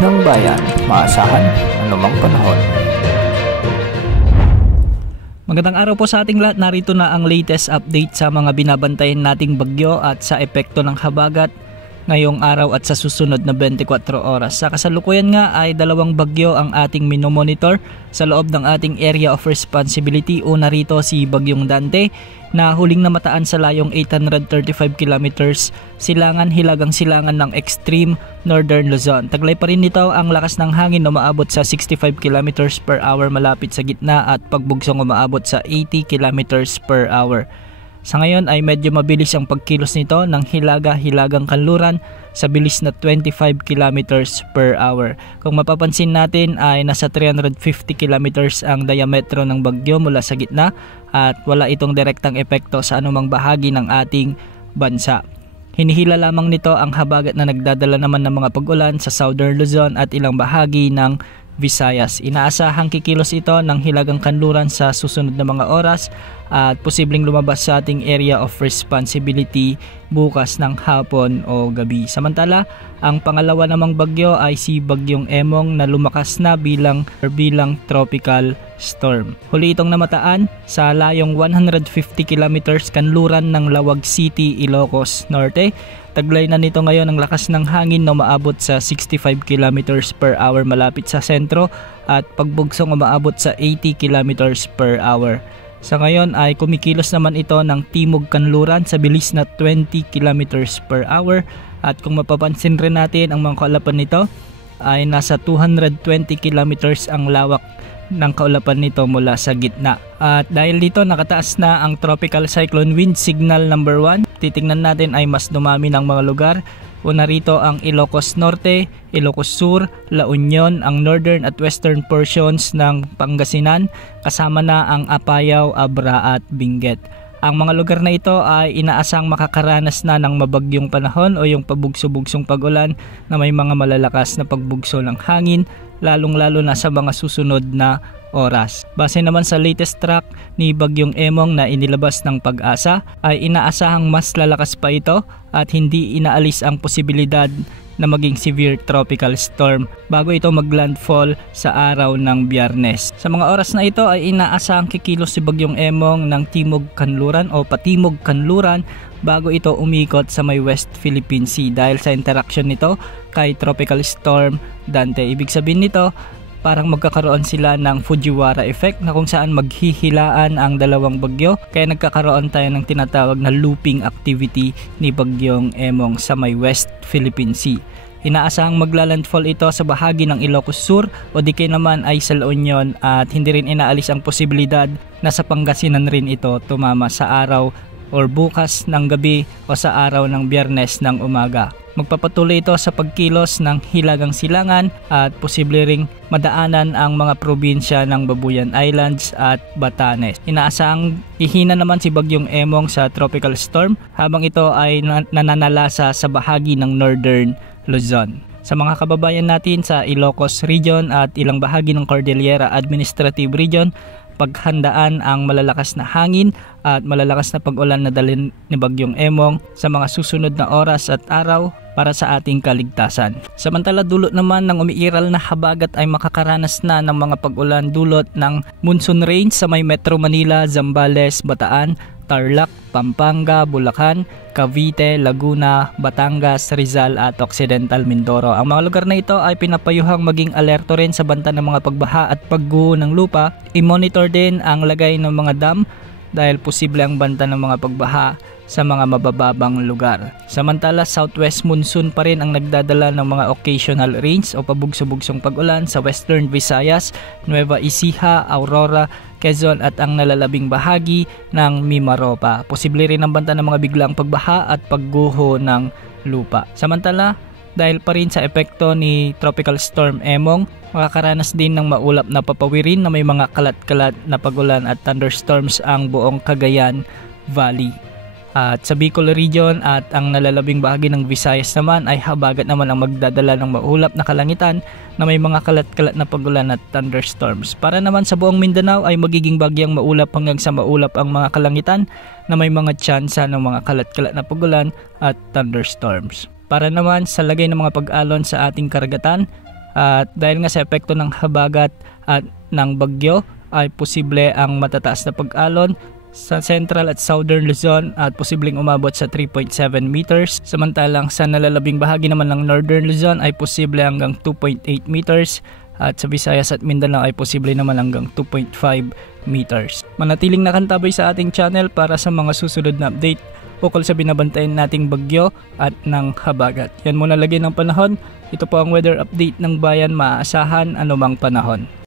ng bayan, maasahan anumang panahon. Magandang araw po sa ating lahat. Narito na ang latest update sa mga binabantayan nating bagyo at sa epekto ng habagat ngayong araw at sa susunod na 24 oras. Sa kasalukuyan nga ay dalawang bagyo ang ating minomonitor sa loob ng ating area of responsibility. Una rito si Bagyong Dante na huling namataan sa layong 835 kilometers hilagang silangan ng extreme northern Luzon. Taglay pa rin nito ang lakas ng hangin na umaabot sa 65 kilometers per hour malapit sa gitna at pagbugsong umaabot sa 80 kilometers per hour. Sa ngayon ay medyo mabilis ang pagkilos nito ng hilagang kanluran sa bilis na 25 kilometers per hour. Kung mapapansin natin ay nasa 350 kilometers ang diametro ng bagyo mula sa gitna at wala itong direktang epekto sa anumang bahagi ng ating bansa. Hinihila lamang nito ang habagat na nagdadala naman ng mga pag-ulan sa Southern Luzon at ilang bahagi ng Visayas. Inaasahang kikilos ito ng hilagang kanluran sa susunod na mga oras at posibleng lumabas sa ating area of responsibility bukas ng hapon o gabi. Samantala, ang pangalawa namang bagyo ay si Bagyong Emong na lumakas na bilang tropical storm. Huli itong namataan sa layong 150 kilometers kanluran ng Lawag City, Ilocos Norte. Taglay na nito ngayon ang lakas ng hangin na umaabot sa 65 kilometers per hour malapit sa sentro at pagbugsong umaabot sa 80 kilometers per hour. Sa ngayon ay kumikilos naman ito ng timog kanluran sa bilis na 20 kilometers per hour at kung mapapansin rin natin ang mga kaulapan nito ay nasa 220 kilometers ang lawak ng kaulapan nito mula sa gitna. At dahil dito nakataas na ang tropical cyclone wind signal number 1, titingnan natin ay mas dumami ng mga lugar. Una rito ang Ilocos Norte, Ilocos Sur, La Union, ang northern at western portions ng Pangasinan, kasama na ang Apayao, Abra at Benguet. Ang mga lugar na ito ay inaasang makakaranas na ng mabagyong panahon o yung pabugso-bugsong pag-ulan na may mga malalakas na pagbugso ng hangin, lalong-lalo na sa mga susunod na oras. Base naman sa latest track ni Bagyong Emong na inilabas ng Pag-asa ay inaasahang mas lalakas pa ito at hindi inaalis ang posibilidad na maging severe tropical storm bago ito maglandfall sa araw ng Biyernes. Sa mga oras na ito ay inaasahang kikilos si Bagyong Emong ng timog kanluran o patimog kanluran bago ito umikot sa may West Philippine Sea dahil sa interaction nito kay Tropical Storm Dante. Ibig sabihin nito, parang magkakaroon sila ng Fujiwara effect na kung saan maghihilaan ang dalawang bagyo kaya nagkakaroon tayo ng tinatawag na looping activity ni Bagyong Emong sa may West Philippine Sea. Inaasahang maglalandfall ito sa bahagi ng Ilocos Sur o di kaya naman ay sa La Union at hindi rin inaalis ang posibilidad na sa Pangasinan rin ito tumama sa araw or bukas ng gabi o sa araw ng Biyernes ng umaga. Magpapatuloy ito sa pagkilos ng hilagang silangan at posible ring madaanan ang mga probinsya ng Babuyan Islands at Batanes. Inaasahang ihina naman si Bagyong Emong sa tropical storm habang ito ay nananalasa sa bahagi ng northern Luzon. Sa mga kababayan natin sa Ilocos Region at ilang bahagi ng Cordillera Administrative Region, paghandaan ang malalakas na hangin at malalakas na pag-ulan na dalhin ni Bagyong Emong sa mga susunod na oras at araw para sa ating kaligtasan. Samantala dulot naman ng umiiral na habagat ay makakaranas na ng mga pag-ulan dulot ng monsoon rains sa may Metro Manila, Zambales, Bataan, Tarlac, Pampanga, Bulacan, Cavite, Laguna, Batangas, Rizal at Occidental Mindoro. Ang mga lugar na ito ay pinapayuhang maging alerto rin sa banta ng mga pagbaha at pagguho ng lupa. I-monitor din ang lagay ng mga dam dahil posible ang banta ng mga pagbaha sa mga mabababang lugar. Samantala, southwest monsoon pa rin ang nagdadala ng mga occasional rains o pabugso-bugsong pag-ulan sa western Visayas, Nueva Ecija, Aurora, Quezon at ang nalalabing bahagi ng Mimaropa. Posible rin ang banta ng mga biglang pagbaha at pagguho ng lupa. Samantala, dahil pa rin sa epekto ni Tropical Storm Emong, makakaranas din ng maulap na papawirin na may mga kalat-kalat na pagulan at thunderstorms ang buong Cagayan Valley. At sa Bicol Region at ang nalalabing bahagi ng Visayas naman ay habagat naman ang magdadala ng maulap na kalangitan na may mga kalat-kalat na pagulan at thunderstorms. Para naman sa buong Mindanao ay magiging bagyang maulap hanggang sa maulap ang mga kalangitan na may mga tsansa ng mga kalat-kalat na pagulan at thunderstorms. Para naman sa lagay ng mga pag-alon sa ating karagatan, At dahil nga sa epekto ng habagat at ng bagyo ay posible ang matataas na pag-alon sa Central at Southern Luzon at posibleng umabot sa 3.7 meters. Samantalang sa nalalabing bahagi naman ng Northern Luzon ay posible hanggang 2.8 meters at sa Visayas at Mindanao ay posible naman hanggang 2.5 meters. Manatiling nakantabay sa ating channel para sa mga susunod na update ukol sa binabantayan nating bagyo at ng habagat. Yan muna lagi ng panahon. Ito po ang weather update ng bayan, maaasahan anumang panahon.